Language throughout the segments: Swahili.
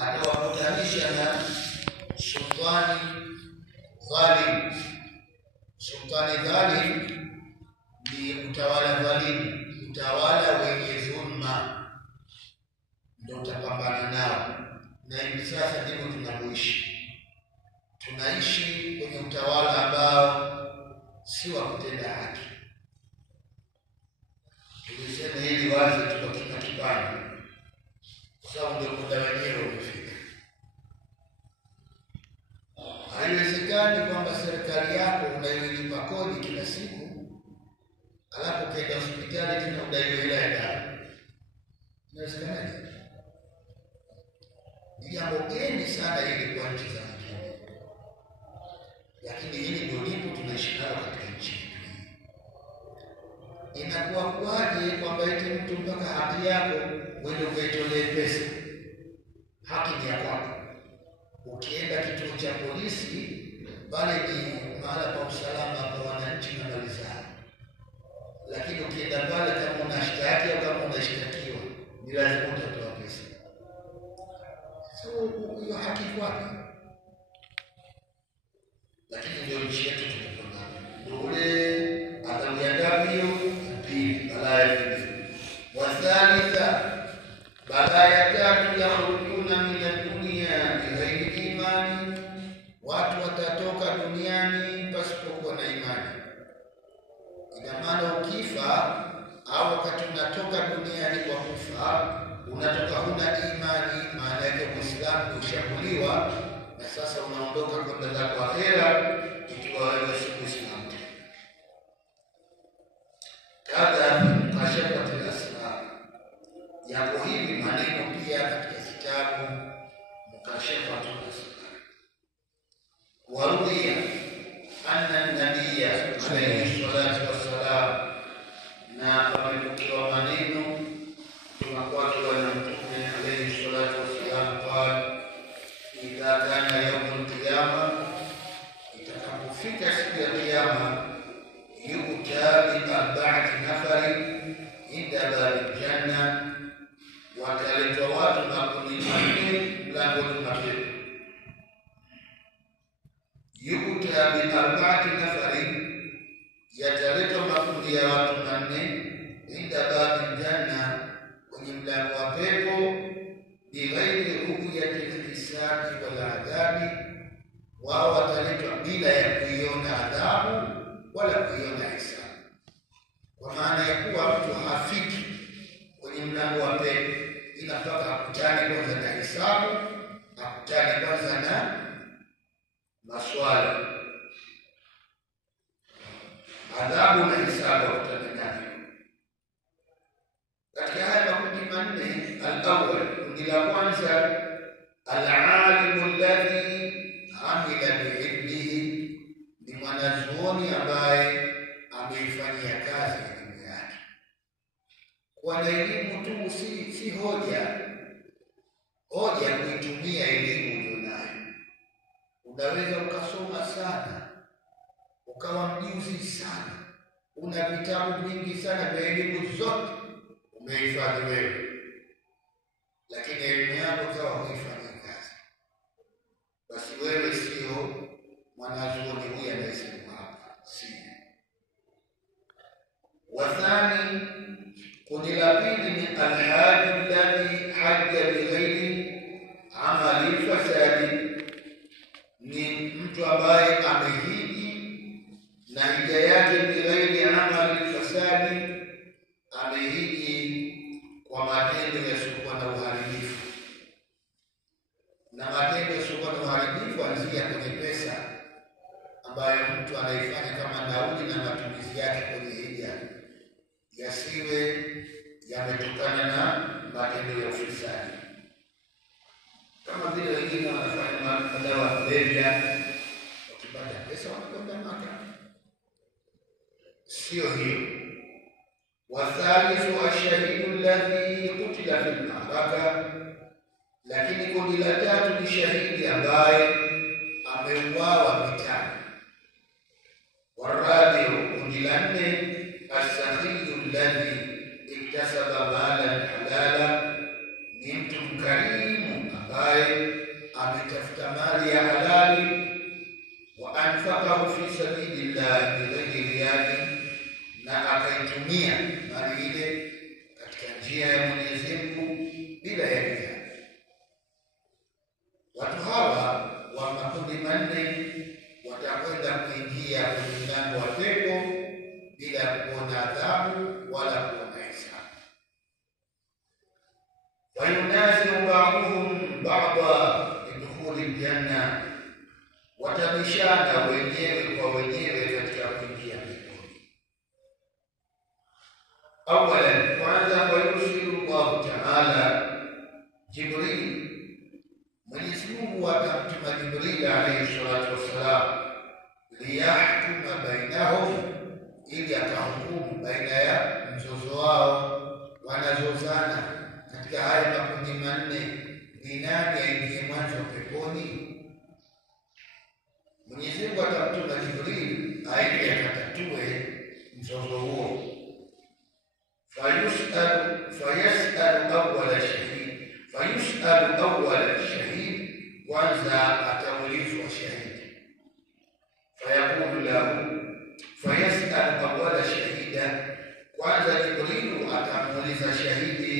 atawakutanisha na sultani dhalim. Sultani dhalim ni utawala dhalimu, utawala wenye dhulma, ndio utapambana nao. Na hivi sasa ndivyo tunavyoishi. Tunaishi kwenye utawala ambao si wa kutenda haki. Tulisema hili wazi tukakika kipande, kwa sababu ndio muda wenyewe umefika. Haiwezekani kwamba serikali yako unailipa kodi kila siku, alafu ukienda hospitali tena udaiwe hela ya dawa. Inawezekanaje? Ni jambo geni sana hili kwa nchi za mjini, lakini hili ndio lipo tunaishi nalo katika nchi yetu. Inakuwa kuaje kwamba eti mtu mpaka haki yako wewe ukaitolee pesa? Haki ni ya kwako. Ukienda kituo cha polisi, pale ni mahala pa usalama kwa wananchi na mali zao. Lakini ukienda pale kama unashtaki au kama unashtakiwa, ni lazima utatoa pesa. So hiyo haki kwako. Lakini ndio nchi yetu tunakwenda. Ndio ule adhabu ya damu pili balaa. Wathalitha, balaa ya tatu, yakhrujuna min ad-dunya bighairi imani, watu watatoka duniani pasipokuwa na imani. Ina maana ukifa au wakati unatoka duniani kwa kufa, unatoka huna imani, maana yake Muislamu ushakuliwa na sasa unaondoka kwenda zako akhera ikiwa wewe si Muislamu. Kadha mukashafatul asrar, yako hivi maneno pia katika kitabu Mukashafatul Asrar. Warudia anna an-nabiyya alayhi salatu wassalam, na pamepokewa maneno tunakuwa na Mtume alayhi salatu wassalam qala, idha kana yawmul qiyama, itakapofika siku ya kiyama, yu'ta bi arba'ati nafari inda babil janna, wataletwa watu makundi manne mlangoni mwa pepo. Yu'ta bi arba'ati nafari, yataletwa makundi ya watu manne inda babil janna, kwenye mlango wa pepo, bighairi ru'yati hisabi wala adhabi, wao wataletwa bila ya kuiona adhabu wala kuiona hisabu. Kwa maana ya kuwa mtu hafiki kwenye mlango wa pepo, inafaka akutane kwanza na hisabu, akutane kwanza na maswali, adhabu na hisabu akutane navyo. Katika haya makundi manne, al-awwal, kundi la kwanza, al-alimu alladhi amila biilmihi, ni mwanazuoni ambaye ameifanyia kazi elimu yake. Kwa na elimu tu si hoja kuitumia elimu ulionayo. Unaweza ukasoma sana, ukawa mjuzi sana, una vitabu vingi sana vya elimu zote umehifadhi wewe, lakini elimu yako kawa huifanyia kazi, basi wewe sio mwanazuoni huyu anayesema hapa, si. Wathani, kundi la pili ni alhaji alladhi hajja bighairi amali fasadi, ni mtu ambaye amehiji na hija yake bighairi amali fasadi, amehiji kwa matendo yasiyokuwa na uharibifu. Na matendo yasiyokuwa na uharibifu anzia kwenye pesa ambayo mtu anaifanya kama nauli, na matumizi yake kwenye hija yasiwe yametokana na matendo ya ufisadi, kama vile wengine wanafanya madawa ya kulevya, wakipata pesa wanakwenda Maka. Sio hiyo. Wathalithu, ashahidu alladhi qutila fil ma'raka, lakini kundi la tatu ni shahidi ambaye ameuawa vitani. Warabiu, kundi la nne, as-sakhiyu alladhi iktasaba malan halala, ni mtu mkarimu ambaye ametafuta mali ya halali, wa anfaqahu fi sabilillah bighairi riyadi, na akaitumia mali ile katika njia ya Mwenyezi Mungu bila ya riya. Watu hawa wa makundi manne watakwenda kuingia kwenye mlango wa pepo bila kuona adhabu wala kuona hisabu. Wayunazi'u ba'duhum ba'da lidukhuli aljanna, watabishana wenyewe kwa wenyewe katika kuingia peponi. Awalan, kwanza, wayursilu Allahu ta'ala Jibril, Mwenyezi Mungu atamtuma Jibril alayhi salatu wassalam, liyahkuma bainahum, ili akahukumu baina ya mzozo wao, wanazozana katika haya makundi manne, ni nani aingie mwanzo peponi. Mwenyezi Mungu atamtuma Jibril aende akatatue mzozo huo. Fayasalu awwala shahid, kwanza ataulizwa shahidi. Fayaqulu lahu, fayasalu awwala shahida, kwanza Jibril atamuuliza shahidi.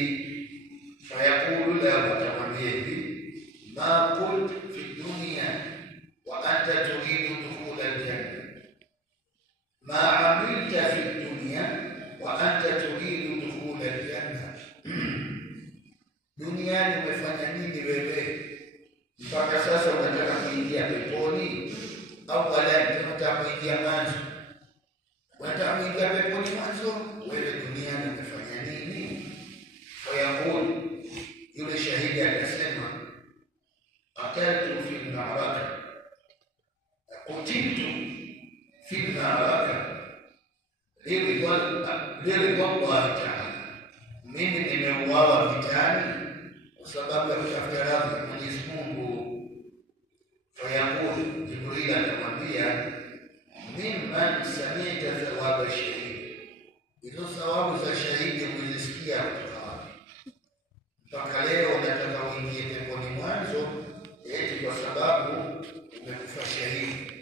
Fayaqulu lahu, atamwambia hivi, ma qult fi dunya wa anta turidu dukhula aljanna, ma amilta fi dunya wa anta turidu dukhula aljanna, duniani umefanya nini wewe mpaka sasa unataka kuingia peponi? Au wala unataka kuingia mwanzo? Unataka kuingia peponi mwanzo, wewe duniani umefanya nini? Fayaqul, yule shahidi akasema, qataltu fi al-ma'raka, qutiltu fi al-ma'raka liridha ta'ala, mimi nimeuawa vitani kwa sababu ya kutafuta radhi Mwenyezi Mungu. Fayaqul, Jibril atamwambia, mimman samita thawaba shahidi, hizo thawabu za shahidi umezisikia kutoka wapi? Mpaka leo unataka uingie peponi mwanzo eti kwa sababu umekufa shahidi.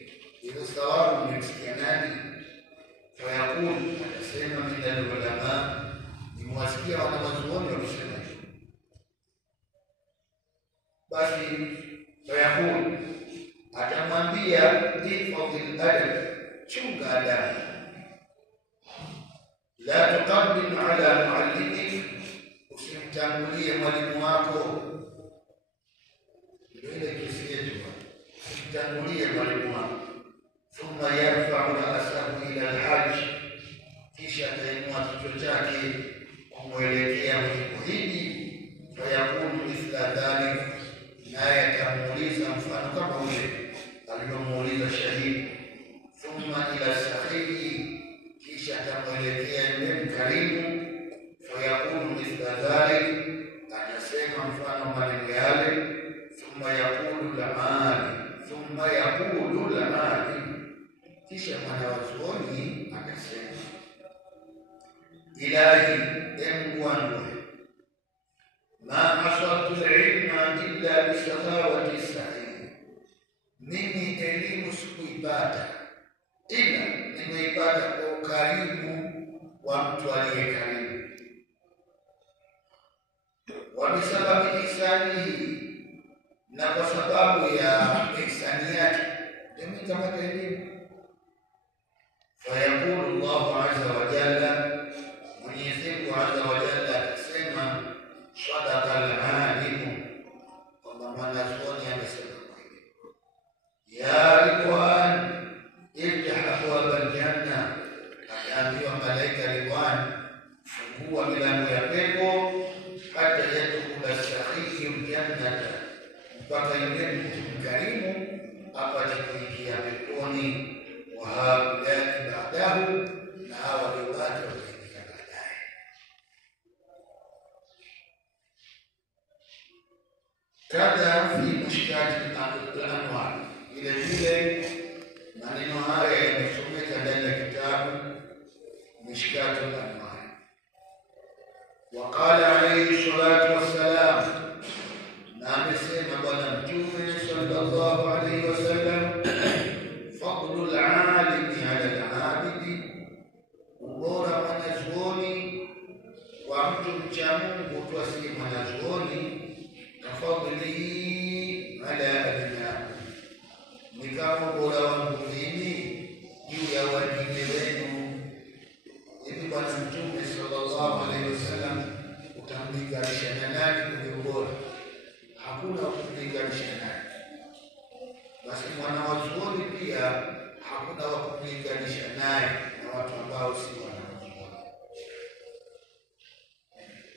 Hizo thawabu umesikia nani? Fayaqul, atasema minal ulama, nimewasikia wanawazuoni wakisema hivyo. Basi fayaqul, atamwambia, ihfadhil adab, chunga adabu. La tuqaddim ala muallimik, usimtangulie mwalimu wako. Ndio ile kesi yetu, usimtangulie mwalimu wako. Thumma yarfa'u ra'sahu ila al-hajj, kisha atainua kichwa chake kumwelekea mwenye kuhiji. Fayaqulu mithla dhalik, naye atamuuliza mfano kama ule alivyomuuliza shahidi. Thumma ila sahihi, kisha atamwelekea yule mkarimu. Fayaqulu mithla dhalik, atasema mfano maneno yale. Thumma yaqulu lamali, kisha mwanawazuoni akasema, ilahi, Mungu wangu, ma asabtu al-ilma illa bisakhawati sahihi, mimi elimu sikuipata ila nimeipata kwa ukarimu wa mtu aliye karimu. Wa bisababi ihsanihi, na kwa sababu ya ihsani yake mimi nikapata elimu. Fayaqulu Allahu azza wa jalla, Mwenyezi Mungu azza wa jalla akasema, sadaqa al-alimu, kwamba mwanazuoni amesema kweli. Ya Ridwan, iftah abwaba al-janna, akaambiwa malaika Ridwan, fungua milango ya pepo, hata yadkhula sahihi al-jannata, mpaka yule mtu mkarimu apate kuingia peponi. Wa haulai ba'dahu, na hawa waliobaki wataingia baadaye. Kadha fi mushkati al-anwar, vile vile maneno haya yamesomeka ndani ya kitabu Mishkati al-Anwar. Wa qala alayhi salatu wassalam, na amesema Bwana Mtume sallallahu alaihi wasallam, fadlul alimi ala al-abidi, ubora mwanazuoni wa mtu mcha Mungu tu asiye mwanazuoni, kafadlihi ala adna, ni kama ubora wangu mimi juu ya wengine wenu. Hivi Bwana Mtume sallallahu alaihi wasallam utamlinganisha na nani kwenye ubora? Hakuna kumlinganisha naye. Basi mwanazuoni pia hakuna wa kumlinganisha naye na watu ambao si wanazuoni.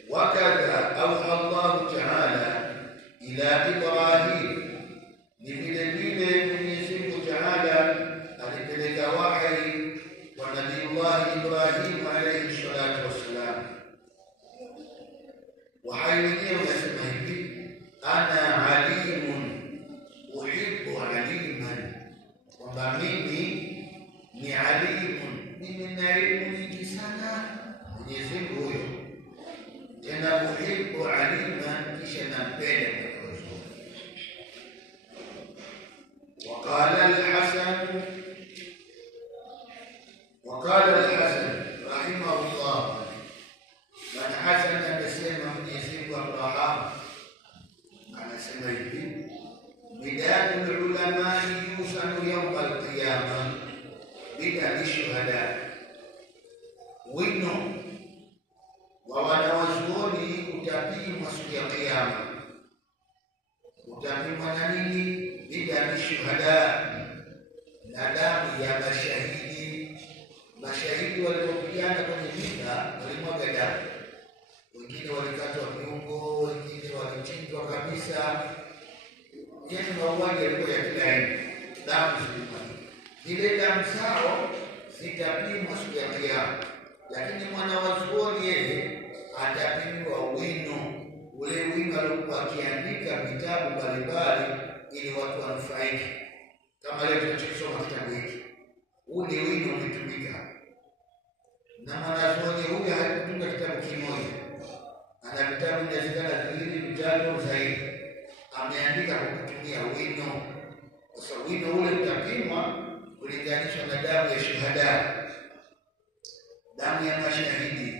Wakadha auha Allahu ta'ala ila Ibrahim, ni vile vile Mwenyezi Mungu Ta'ala alipeleka wahi kwa Nabiiullah Ibrahim alayhi salatu wassalam. Wahi wenyewe unasema hivi: ana alimun uhibbu aliman, kwamba mimi ni alimun, mimi na elimu nyingi sana. Mwenyezi Mungu huyo tena uhibbu aliman, kisha nampenda. وقال الحسن رحمه الله، من حسن amesema Mwenyezi Mungu Abraham anasema hivi: bidadul ulama yusanu yawm al-qiyamah bidal shuhada, wino wa wanawazuoni utapimwa siku ya Kiyama. Utapimwa na nini? Bidal shuhada, na damu ya mashahidi. Mashahidi walipopigana kwenye vita walimwaga damu, wengine walikatwa viungo, wengine walichinjwa kabisa. Yaani mauaji yalikuwa ya kila aina, damu zilimwagika. Zile damu zao zitapimwa siku ya Kiyama, lakini mwanawazuoni yeye atapimwa wino, ule wino aliokuwa akiandika vitabu mbalimbali ili watu wanufaike. Kama leo tunachosoma kitabu hiki, ule wino umetumika. Na mwanazuoni huyu hakutunga kitabu kimoja, ana vitabu inawezekana viwili, vitatu zaidi, ameandika kwa kutumia wino. Kwa sababu wino ule utapimwa kulinganishwa na damu ya shuhada, damu ya mashahidi.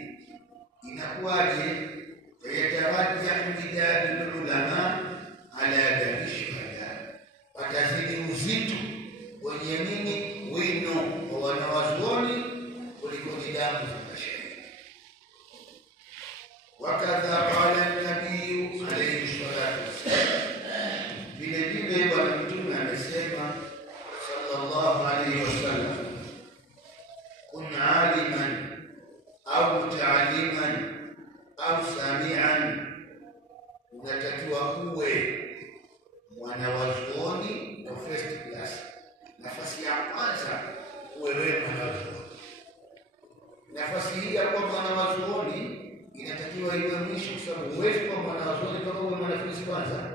Inakuwaje? Yatawajahu bidadul ulama ala dami shuhada, watazidi uzito wenye nini? Wino wa wanawazuoni kuliko damu za mashahidi. Wakadha qala an-nabiy alayhi salatu wassalam, vile vile Bwana Mtume amesema sallallahu alayhi wasallam, kun aliman au mutaaliman au samian, unatakiwa uwe mwanawazuoni na first class. Nafasi ya kwanza uwe wewe mwanawazuoni. Nafasi hii ya kuwa mwanawazuoni inatakiwa iwe mwisho, kwa sababu huwezi kuwa mwanawazuoni kama uwe mwanafunzi kwanza.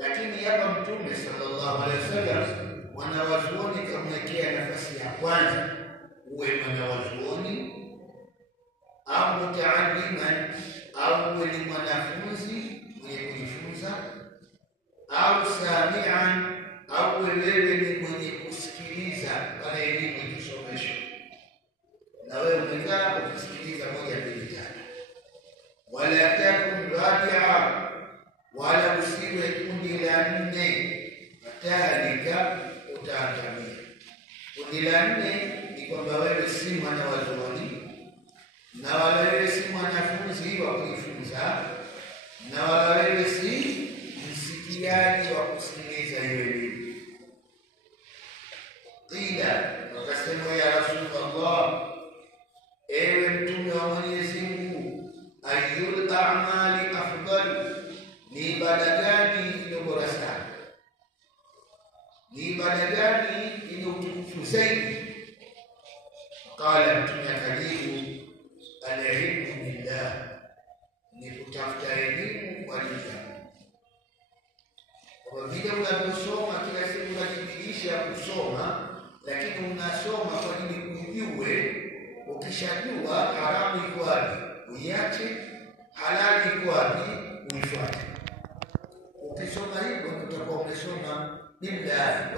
Lakini hapa Mtume sallallahu alaihi wasallam mwanawazuoni kamwekea nafasi ya kwanza, uwe mwanawazuoni au mutaaliman, au uwe ni mwanafunzi mwenye kujifunza, au samian, au wewe ni mwenye kusikiliza pale elimu ikisomeshwa na wewe umekaa ukisikiliza moja mbili tatu. Wala takun rabi'a, wala usiwe kundi la nne, fatalika, utaangamia. Kundi la nne ni kwamba wewe si mwanawazuoni, na wala wewe si mwanafunzi wa kujifunza, na wala wewe si msikiaji wa kusikiliza hiyo elimu. Qila, wakasema ya Rasulullah, ewe Mtume wa Mwenyezi Mungu, ayyul a'mali afdal, ni ibada gani iliyo bora sana? Ni ibada gani iliyo utukufu zaidi? Qala Mtume akajibu, al-ilmu billah, ni kutafuta elimu kwa Mungu. Kwa vile unaposoma kila siku unajibidisha kusoma, lakini unasoma kwa ajili ujue. Ukishajua haramu iko wapi uiache, halali iko wapi uifuate. umesoma billahi